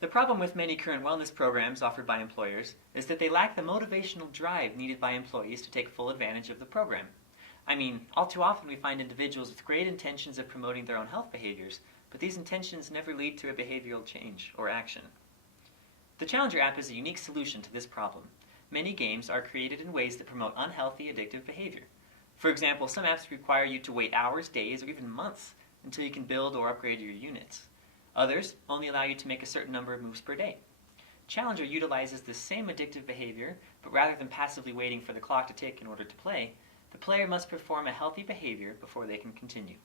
The problem with many current wellness programs offered by employers is that they lack the motivational drive needed by employees to take full advantage of the program. I mean, all too often we find individuals with great intentions of promoting their own health behaviors, but these intentions never lead to a behavioral change or action. The Challenger app is a unique solution to this problem. Many games are created in ways that promote unhealthy, addictive behavior. For example, some apps require you to wait hours, days, or even months until you can build or upgrade your units. Others only allow you to make a certain number of moves per day. Challenger utilizes the same addictive behavior, but rather than passively waiting for the clock to tick in order to play, the player must perform a healthy behavior before they can continue.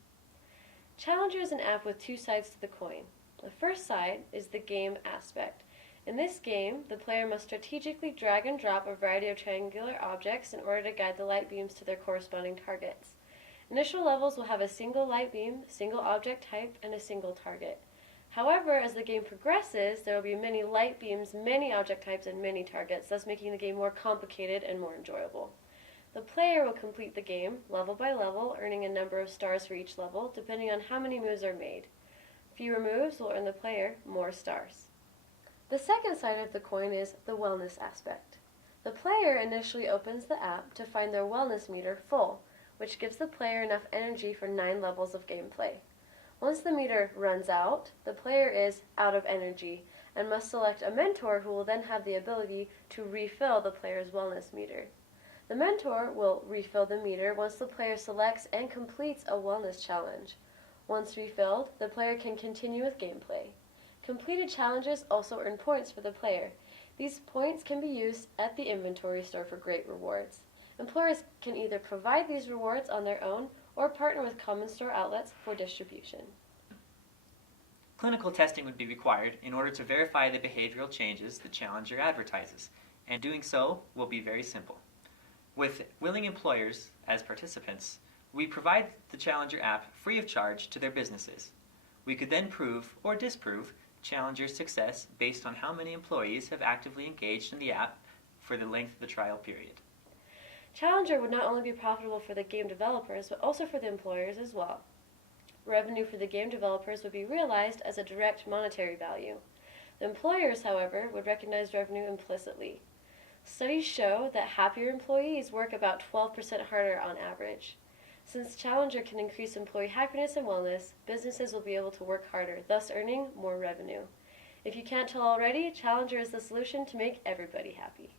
Challenger is an app with two sides to the coin. The first side is the game aspect. In this game, the player must strategically drag and drop a variety of triangular objects in order to guide the light beams to their corresponding targets. Initial levels will have a single light beam, single object type, and a single target. However, as the game progresses, there will be many light beams, many object types, and many targets, thus making the game more complicated and more enjoyable. The player will complete the game, level by level, earning a number of stars for each level, depending on how many moves are made. Fewer moves will earn the player more stars. The second side of the coin is the wellness aspect. The player initially opens the app to find their wellness meter full, which gives the player enough energy for 9 levels of gameplay. Once the meter runs out, the player is out of energy and must select a mentor who will then have the ability to refill the player's wellness meter. The mentor will refill the meter once the player selects and completes a wellness challenge. Once refilled, the player can continue with gameplay. Completed challenges also earn points for the player. These points can be used at the inventory store for great rewards. Employers can either provide these rewards on their own or partner with common store outlets for distribution. Clinical testing would be required in order to verify the behavioral changes the Challenger advertises, and doing so will be very simple. With willing employers as participants, we provide the Challenger app free of charge to their businesses. We could then prove or disprove Challenger's success based on how many employees have actively engaged in the app for the length of the trial period. Challenger would not only be profitable for the game developers, but also for the employers as well. Revenue for the game developers would be realized as a direct monetary value. The employers, however, would recognize revenue implicitly. Studies show that happier employees work about 12% harder on average. Since Challenger can increase employee happiness and wellness, businesses will be able to work harder, thus earning more revenue. If you can't tell already, Challenger is the solution to make everybody happy.